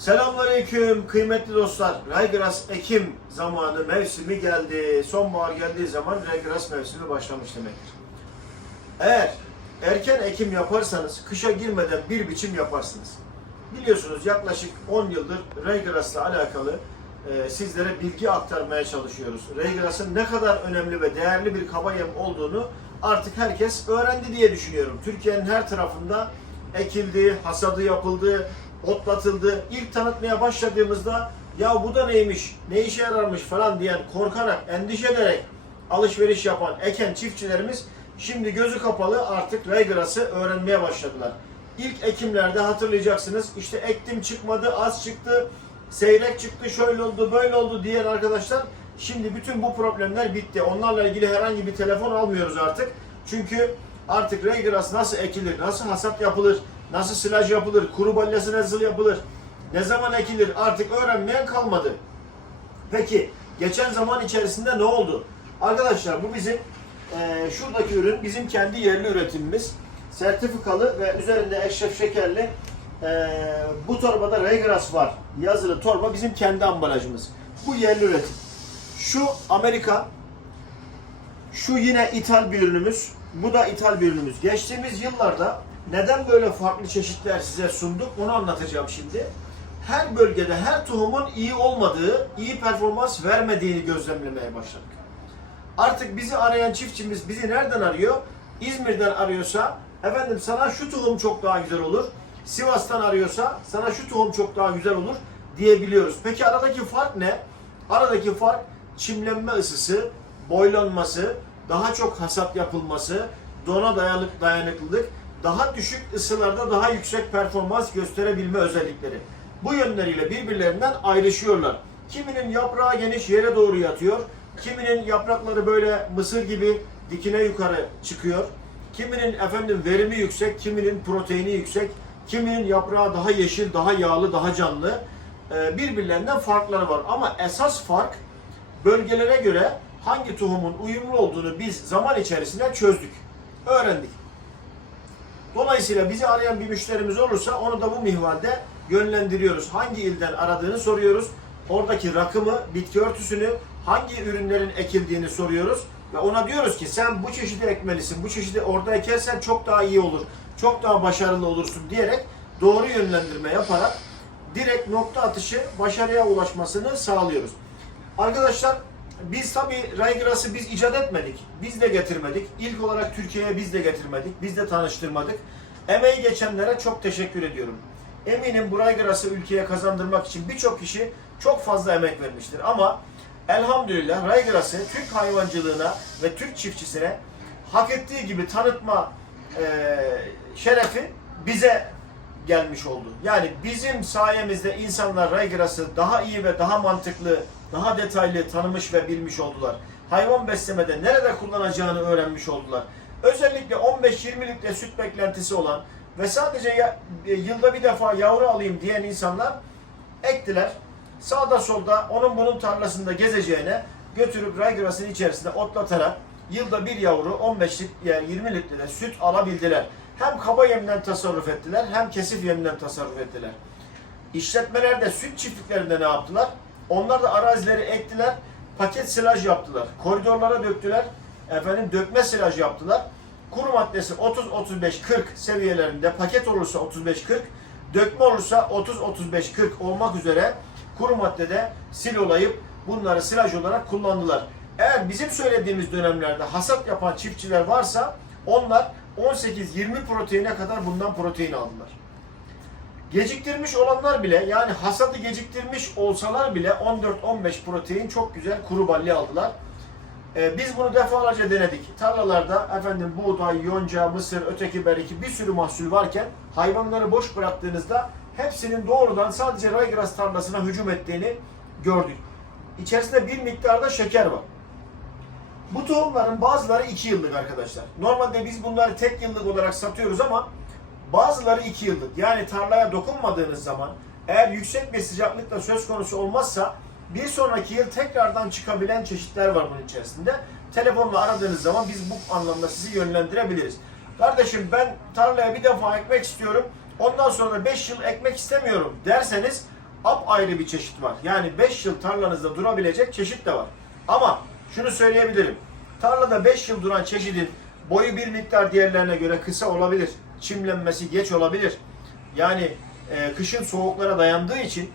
Selamünaleyküm kıymetli dostlar. Raygras Ekim zamanı mevsimi geldi. Sonbahar geldiği zaman Raygras mevsimi başlamış demektir. Eğer erken ekim yaparsanız kışa girmeden bir biçim yaparsınız. Biliyorsunuz yaklaşık 10 yıldır Raygras'la alakalı e, sizlere bilgi aktarmaya çalışıyoruz. Raygras'ın ne kadar önemli ve değerli bir kaba yem olduğunu artık herkes öğrendi diye düşünüyorum. Türkiye'nin her tarafında ekildi, hasadı yapıldı, otlatıldı. İlk tanıtmaya başladığımızda ya bu da neymiş, ne işe yararmış falan diyen korkarak, endişe ederek alışveriş yapan, eken çiftçilerimiz şimdi gözü kapalı artık Raygras'ı öğrenmeye başladılar. İlk ekimlerde hatırlayacaksınız işte ektim çıkmadı, az çıktı, seyrek çıktı, şöyle oldu, böyle oldu diyen arkadaşlar şimdi bütün bu problemler bitti. Onlarla ilgili herhangi bir telefon almıyoruz artık. Çünkü artık Raygrass nasıl ekilir, nasıl hasat yapılır, nasıl silaj yapılır, kuru balyası nasıl yapılır, ne zaman ekilir artık öğrenmeyen kalmadı. Peki geçen zaman içerisinde ne oldu? Arkadaşlar bu bizim e, şuradaki ürün bizim kendi yerli üretimimiz. Sertifikalı ve üzerinde eşref şekerli e, bu torbada Raygrass var. Yazılı torba bizim kendi ambalajımız. Bu yerli üretim. Şu Amerika, şu yine ithal bir ürünümüz. Bu da ithal bir ürünümüz. Geçtiğimiz yıllarda neden böyle farklı çeşitler size sunduk onu anlatacağım şimdi. Her bölgede her tohumun iyi olmadığı, iyi performans vermediğini gözlemlemeye başladık. Artık bizi arayan çiftçimiz bizi nereden arıyor? İzmir'den arıyorsa efendim sana şu tohum çok daha güzel olur. Sivas'tan arıyorsa sana şu tohum çok daha güzel olur diyebiliyoruz. Peki aradaki fark ne? Aradaki fark çimlenme ısısı, boylanması, daha çok hasat yapılması, dona dayanık dayanıklılık, daha düşük ısılarda daha yüksek performans gösterebilme özellikleri. Bu yönleriyle birbirlerinden ayrışıyorlar. Kiminin yaprağı geniş yere doğru yatıyor, kiminin yaprakları böyle mısır gibi dikine yukarı çıkıyor. Kiminin efendim verimi yüksek, kiminin proteini yüksek, kiminin yaprağı daha yeşil, daha yağlı, daha canlı. Ee, birbirlerinden farkları var. Ama esas fark bölgelere göre hangi tohumun uyumlu olduğunu biz zaman içerisinde çözdük, öğrendik. Dolayısıyla bizi arayan bir müşterimiz olursa onu da bu mihvalde yönlendiriyoruz. Hangi ilden aradığını soruyoruz. Oradaki rakımı, bitki örtüsünü, hangi ürünlerin ekildiğini soruyoruz. Ve ona diyoruz ki sen bu çeşidi ekmelisin, bu çeşidi orada ekersen çok daha iyi olur, çok daha başarılı olursun diyerek doğru yönlendirme yaparak direkt nokta atışı başarıya ulaşmasını sağlıyoruz. Arkadaşlar biz tabi Raygras'ı biz icat etmedik. Biz de getirmedik. İlk olarak Türkiye'ye biz de getirmedik. Biz de tanıştırmadık. Emeği geçenlere çok teşekkür ediyorum. Eminim bu Raygras'ı ülkeye kazandırmak için birçok kişi çok fazla emek vermiştir. Ama elhamdülillah Raygras'ı Türk hayvancılığına ve Türk çiftçisine hak ettiği gibi tanıtma eee, şerefi bize gelmiş oldu. Yani bizim sayemizde insanlar Raygras'ı daha iyi ve daha mantıklı, daha detaylı tanımış ve bilmiş oldular. Hayvan beslemede nerede kullanacağını öğrenmiş oldular. Özellikle 15-20'likte süt beklentisi olan ve sadece ya- e, yılda bir defa yavru alayım diyen insanlar ektiler. Sağda solda onun bunun tarlasında gezeceğine götürüp Raygras'ın içerisinde otlatarak yılda bir yavru 15 lit yani 20 litre de süt alabildiler. Hem kaba yemden tasarruf ettiler hem kesif yemden tasarruf ettiler. İşletmelerde süt çiftliklerinde ne yaptılar? Onlar da arazileri ektiler, paket silaj yaptılar. Koridorlara döktüler, efendim dökme silaj yaptılar. Kuru maddesi 30-35-40 seviyelerinde, paket olursa 35-40, dökme olursa 30-35-40 olmak üzere kuru maddede silolayıp bunları silaj olarak kullandılar. Eğer bizim söylediğimiz dönemlerde hasat yapan çiftçiler varsa onlar 18-20 proteine kadar bundan protein aldılar. Geciktirmiş olanlar bile yani hasadı geciktirmiş olsalar bile 14-15 protein çok güzel kuru balya aldılar. Ee, biz bunu defalarca denedik. Tarlalarda efendim buğday, yonca, mısır, öteki beriki bir sürü mahsul varken hayvanları boş bıraktığınızda hepsinin doğrudan sadece Raygras tarlasına hücum ettiğini gördük. İçerisinde bir miktarda şeker var. Bu tohumların bazıları 2 yıllık arkadaşlar. Normalde biz bunları tek yıllık olarak satıyoruz ama bazıları 2 yıllık. Yani tarlaya dokunmadığınız zaman eğer yüksek bir sıcaklıkla söz konusu olmazsa bir sonraki yıl tekrardan çıkabilen çeşitler var bunun içerisinde. Telefonla aradığınız zaman biz bu anlamda sizi yönlendirebiliriz. Kardeşim ben tarlaya bir defa ekmek istiyorum. Ondan sonra 5 yıl ekmek istemiyorum derseniz ayrı bir çeşit var. Yani 5 yıl tarlanızda durabilecek çeşit de var. Ama şunu söyleyebilirim. Tarlada 5 yıl duran çeşidin boyu bir miktar diğerlerine göre kısa olabilir. Çimlenmesi geç olabilir. Yani e, kışın soğuklara dayandığı için,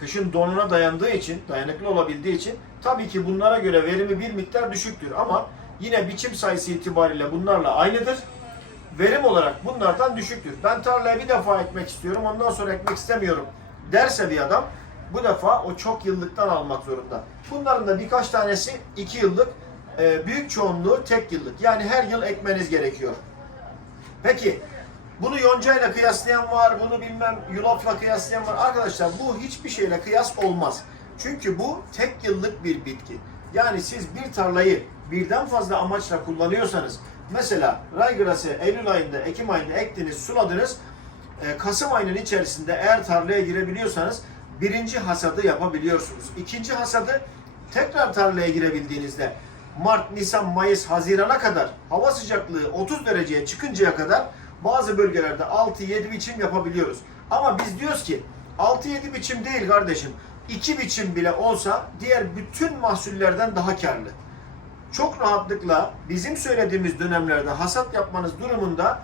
kışın donuna dayandığı için, dayanıklı olabildiği için tabii ki bunlara göre verimi bir miktar düşüktür. Ama yine biçim sayısı itibariyle bunlarla aynıdır. Verim olarak bunlardan düşüktür. Ben tarlaya bir defa ekmek istiyorum, ondan sonra ekmek istemiyorum derse bir adam bu defa o çok yıllıktan almak zorunda. Bunların da birkaç tanesi iki yıllık, e, büyük çoğunluğu tek yıllık. Yani her yıl ekmeniz gerekiyor. Peki bunu yoncayla kıyaslayan var, bunu bilmem yulafla kıyaslayan var. Arkadaşlar bu hiçbir şeyle kıyas olmaz. Çünkü bu tek yıllık bir bitki. Yani siz bir tarlayı birden fazla amaçla kullanıyorsanız, mesela raygrası Eylül ayında, Ekim ayında ektiniz, suladınız, e, Kasım ayının içerisinde eğer tarlaya girebiliyorsanız birinci hasadı yapabiliyorsunuz. İkinci hasadı tekrar tarlaya girebildiğinizde Mart, Nisan, Mayıs, Haziran'a kadar hava sıcaklığı 30 dereceye çıkıncaya kadar bazı bölgelerde 6-7 biçim yapabiliyoruz. Ama biz diyoruz ki 6-7 biçim değil kardeşim. 2 biçim bile olsa diğer bütün mahsullerden daha karlı. Çok rahatlıkla bizim söylediğimiz dönemlerde hasat yapmanız durumunda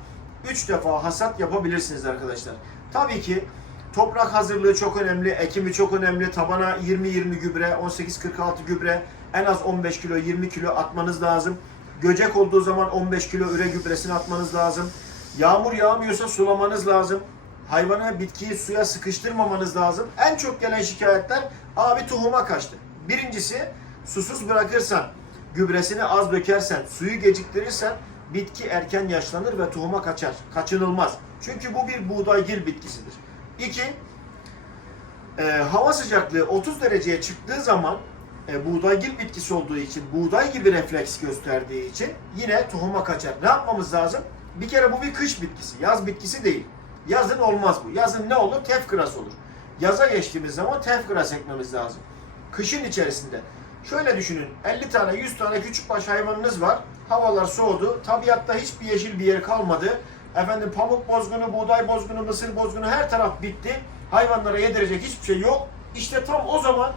3 defa hasat yapabilirsiniz arkadaşlar. Tabii ki toprak hazırlığı çok önemli, ekimi çok önemli. Tabana 20-20 gübre, 18-46 gübre, en az 15 kilo, 20 kilo atmanız lazım. Göcek olduğu zaman 15 kilo üre gübresini atmanız lazım. Yağmur yağmıyorsa sulamanız lazım. Hayvana, bitkiyi suya sıkıştırmamanız lazım. En çok gelen şikayetler abi tohuma kaçtı. Birincisi susuz bırakırsan, gübresini az dökersen, suyu geciktirirsen bitki erken yaşlanır ve tohuma kaçar. Kaçınılmaz. Çünkü bu bir buğdaygil bitkisidir. İki, e, hava sıcaklığı 30 dereceye çıktığı zaman e, buğdaygil bitkisi olduğu için, buğday gibi refleks gösterdiği için yine tohuma kaçar. Ne yapmamız lazım? Bir kere bu bir kış bitkisi, yaz bitkisi değil. Yazın olmaz bu. Yazın ne olur? Tefkıras olur. Yaza geçtiğimiz zaman tefkıras ekmemiz lazım. Kışın içerisinde. Şöyle düşünün. 50 tane, 100 tane küçük baş hayvanınız var. Havalar soğudu. Tabiatta hiçbir yeşil bir yer kalmadı. Efendim pamuk bozgunu, buğday bozgunu, mısır bozgunu her taraf bitti. Hayvanlara yedirecek hiçbir şey yok. İşte tam o zaman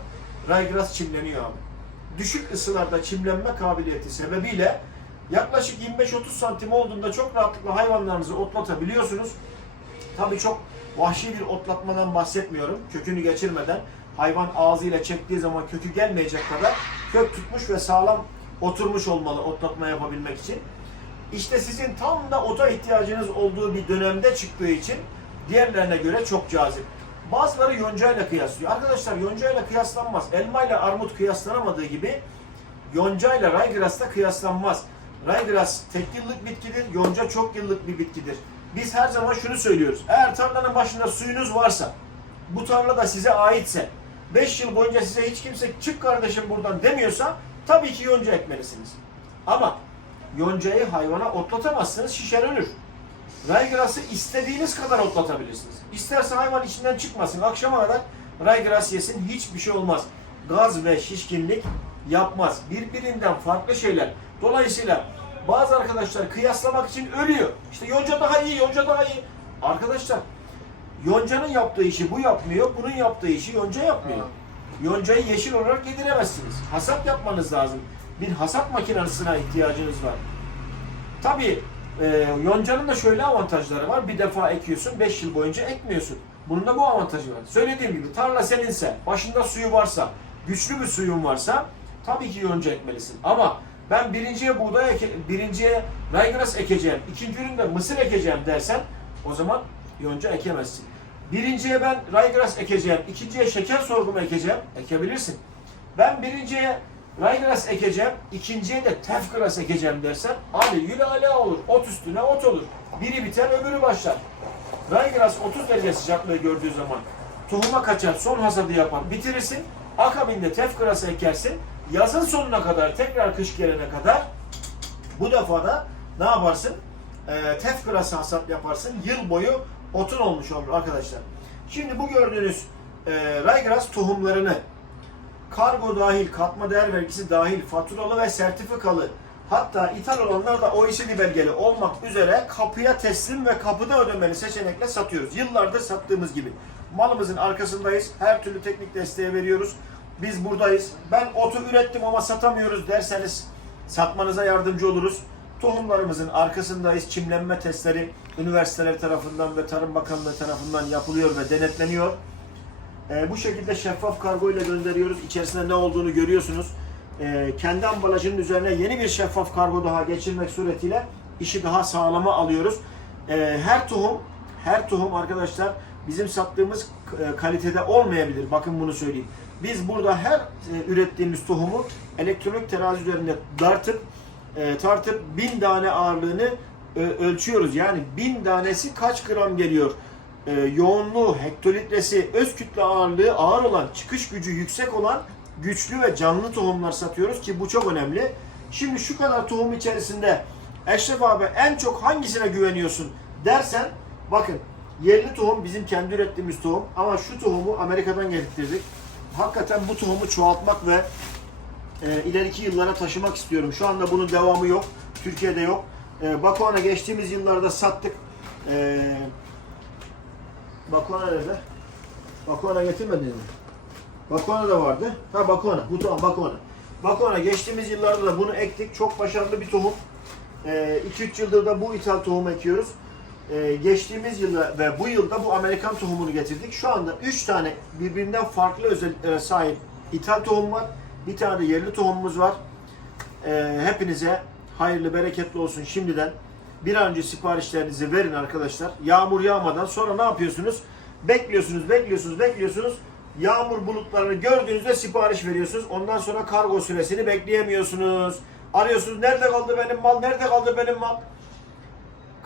raygras çimleniyor abi. Düşük ısılarda çimlenme kabiliyeti sebebiyle yaklaşık 25-30 santim olduğunda çok rahatlıkla hayvanlarınızı otlatabiliyorsunuz. Tabii çok vahşi bir otlatmadan bahsetmiyorum. Kökünü geçirmeden. Hayvan ağzıyla çektiği zaman kökü gelmeyecek kadar kök tutmuş ve sağlam oturmuş olmalı otlatma yapabilmek için. İşte sizin tam da ota ihtiyacınız olduğu bir dönemde çıktığı için diğerlerine göre çok cazip. Bazıları yoncayla kıyaslıyor. Arkadaşlar yoncayla kıyaslanmaz. Elma ile armut kıyaslanamadığı gibi yoncayla raygras da kıyaslanmaz. Raygras tek yıllık bitkidir, yonca çok yıllık bir bitkidir. Biz her zaman şunu söylüyoruz. Eğer tarlanın başında suyunuz varsa, bu tarla da size aitse, 5 yıl boyunca size hiç kimse çık kardeşim buradan demiyorsa tabii ki yonca ekmelisiniz. Ama yoncayı hayvana otlatamazsınız, şişer ölür. Raygras'ı istediğiniz kadar otlatabilirsiniz. İsterse hayvan içinden çıkmasın, akşama kadar raygras yesin, hiçbir şey olmaz. Gaz ve şişkinlik yapmaz. Birbirinden farklı şeyler. Dolayısıyla bazı arkadaşlar kıyaslamak için ölüyor. İşte yonca daha iyi, yonca daha iyi. Arkadaşlar yoncanın yaptığı işi bu yapmıyor, bunun yaptığı işi yonca yapmıyor. Yoncayı yeşil olarak yediremezsiniz. Hasat yapmanız lazım. Bir hasat makinesine ihtiyacınız var. Tabii e, yoncanın da şöyle avantajları var. Bir defa ekiyorsun, 5 yıl boyunca ekmiyorsun. Bunun da bu avantajı var. Söylediğim gibi tarla seninse, başında suyu varsa, güçlü bir suyun varsa tabii ki yonca ekmelisin. Ama ben birinciye buğday eke, birinciye raygras ekeceğim, ikinci üründe mısır ekeceğim dersen o zaman yonca ekemezsin. Birinciye ben raygras ekeceğim, ikinciye şeker sorgumu ekeceğim, ekebilirsin. Ben birinciye raygras ekeceğim, ikinciye de tefgras ekeceğim dersen abi yüle ala olur, ot üstüne ot olur. Biri biter öbürü başlar. Raygras 30 derece sıcaklığı gördüğü zaman tohuma kaçar, son hasadı yapar, bitirirsin. Akabinde tefgrası ekersin. Yazın sonuna kadar, tekrar kış gelene kadar bu defa da ne yaparsın? Ee, tefgrası hasat yaparsın. Yıl boyu otun olmuş olur arkadaşlar. Şimdi bu gördüğünüz e, raygras tohumlarını kargo dahil, katma değer vergisi dahil, faturalı ve sertifikalı hatta ithal olanlar da OECD belgeli olmak üzere kapıya teslim ve kapıda ödemeli seçenekle satıyoruz. Yıllardır sattığımız gibi. malımızın arkasındayız. Her türlü teknik desteği veriyoruz. Biz buradayız. Ben otu ürettim ama satamıyoruz derseniz satmanıza yardımcı oluruz. Tohumlarımızın arkasındayız. Çimlenme testleri üniversiteler tarafından ve Tarım Bakanlığı tarafından yapılıyor ve denetleniyor. Ee, bu şekilde şeffaf kargo ile gönderiyoruz. İçerisinde ne olduğunu görüyorsunuz. Ee, kendi ambalajının üzerine yeni bir şeffaf kargo daha geçirmek suretiyle işi daha sağlama alıyoruz. Ee, her tohum, her tohum arkadaşlar bizim sattığımız e, kalitede olmayabilir. Bakın bunu söyleyeyim. Biz burada her e, ürettiğimiz tohumu elektronik terazi üzerinde dartıp e, tartıp bin tane ağırlığını e, ölçüyoruz. Yani bin tanesi kaç gram geliyor? E, yoğunluğu, hektolitresi, öz kütle ağırlığı ağır olan, çıkış gücü yüksek olan güçlü ve canlı tohumlar satıyoruz ki bu çok önemli. Şimdi şu kadar tohum içerisinde Eşref abi en çok hangisine güveniyorsun dersen bakın yerli tohum bizim kendi ürettiğimiz tohum ama şu tohumu Amerika'dan getirdik. Hakikaten bu tohumu çoğaltmak ve e, ileriki yıllara taşımak istiyorum. Şu anda bunun devamı yok. Türkiye'de yok. E, Batuhan'a geçtiğimiz yıllarda sattık. E, Batuhan'a nerede? Batuhan'a getirmediniz mi? Batuhan'a da vardı. Ha Batuhan'a. Bu tohum Batuhan'a. Batuhan'a geçtiğimiz yıllarda da bunu ektik. Çok başarılı bir tohum. 2-3 yıldır da bu ithal tohum ekiyoruz. E, geçtiğimiz yılda ve bu yılda bu Amerikan tohumunu getirdik. Şu anda 3 tane birbirinden farklı özelliklere sahip ithal tohum var. Bir tane de yerli tohumumuz var. E, hepinize hayırlı, bereketli olsun şimdiden. Bir an önce siparişlerinizi verin arkadaşlar. Yağmur yağmadan sonra ne yapıyorsunuz? Bekliyorsunuz, bekliyorsunuz, bekliyorsunuz. Yağmur bulutlarını gördüğünüzde sipariş veriyorsunuz. Ondan sonra kargo süresini bekleyemiyorsunuz. Arıyorsunuz nerede kaldı benim mal, nerede kaldı benim mal?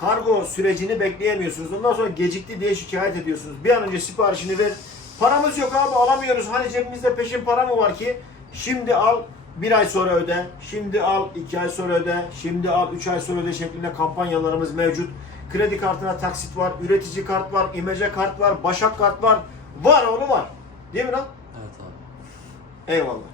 Kargo sürecini bekleyemiyorsunuz. Ondan sonra gecikti diye şikayet ediyorsunuz. Bir an önce siparişini ver. Paramız yok abi alamıyoruz. Hani cebimizde peşin para mı var ki? Şimdi al bir ay sonra öde. Şimdi al iki ay sonra öde. Şimdi al üç ay sonra öde şeklinde kampanyalarımız mevcut. Kredi kartına taksit var. Üretici kart var. imece kart var. Başak kart var. Var oğlu var. Değil mi lan? Evet abi. Eyvallah.